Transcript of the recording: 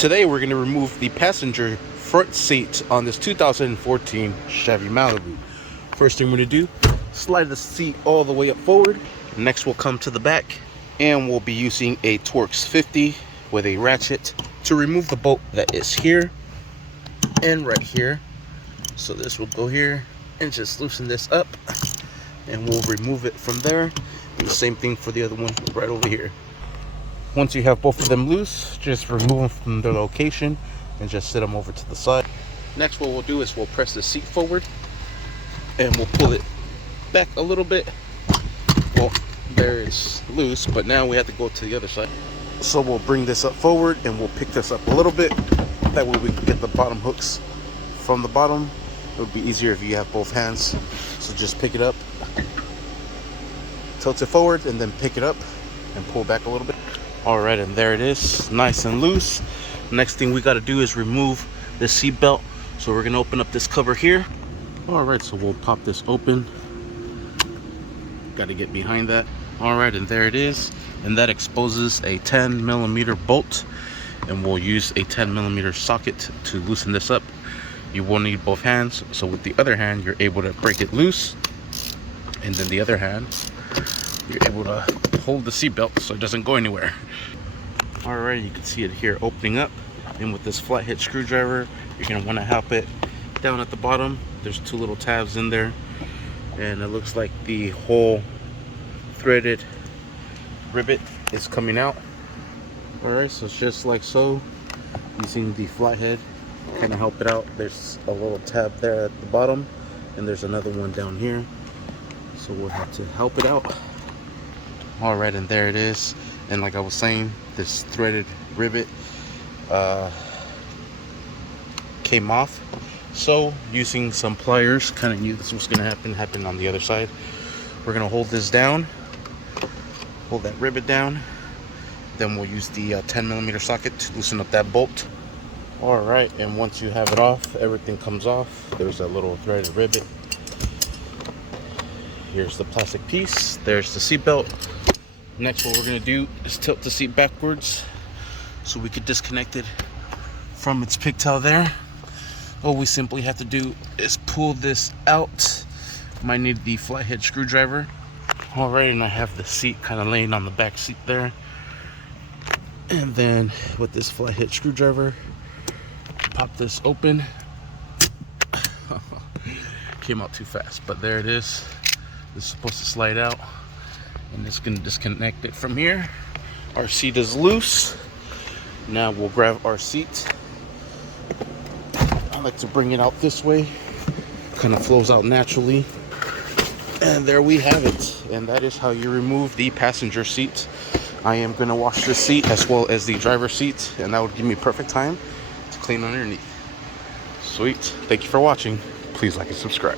Today we're going to remove the passenger front seat on this 2014 Chevy Malibu. First thing we're going to do, slide the seat all the way up forward. Next we'll come to the back and we'll be using a Torx 50 with a ratchet to remove the bolt that is here and right here. So this will go here and just loosen this up and we'll remove it from there. And the same thing for the other one right over here. Once you have both of them loose, just remove them from their location and just set them over to the side. Next, what we'll do is we'll press the seat forward and we'll pull it back a little bit. Well, there it's loose, but now we have to go to the other side. So we'll bring this up forward and we'll pick this up a little bit. That way we can get the bottom hooks from the bottom. It would be easier if you have both hands. So just pick it up, tilt it forward, and then pick it up and pull back a little bit. Alright, and there it is, nice and loose. Next thing we got to do is remove the seat belt. So we're going to open up this cover here. Alright, so we'll pop this open. Got to get behind that. Alright, and there it is. And that exposes a 10mm bolt. And we'll use a 10mm socket to loosen this up. You will need both hands. So with the other hand, you're able to break it loose. And then the other hand, you're able to hold the seat belt so it doesn't go anywhere. Alright, you can see it here opening up, and with this flathead screwdriver you're going to want to help it down at the bottom. There's two little tabs in there, and it looks like the whole threaded rivet is coming out. Alright, so it's just like so, using the flathead kind of help it out. There's a little tab there at the bottom, and there's another one down here, so we'll have to help it out. Alright, and there it is. And like I was saying, this threaded rivet came off. So using some pliers, kind of knew this was going to happen on the other side. We're going to hold this down, hold that rivet down. Then we'll use the 10mm socket to loosen up that bolt. Alright, and once you have it off, everything comes off. There's a little threaded rivet. Here's the plastic piece. There's the seat belt. Next, what we're going to do is tilt the seat backwards so we could disconnect it from its pigtail there. All we simply have to do is pull this out. Might need the flathead screwdriver. Alright, and I have the seat kind of laying on the back seat there. And then with this flathead screwdriver, pop this open. Came out too fast, but there it is. This is supposed to slide out, and it's going to disconnect it from here. Our seat is loose. Now we'll grab our seat. I like to bring it out this way. Kind of flows out naturally. And there we have it. And that is how you remove the passenger seat. I am going to wash this seat as well as the driver's seat, and that would give me perfect time to clean underneath. Sweet. Thank you for watching. Please like and subscribe.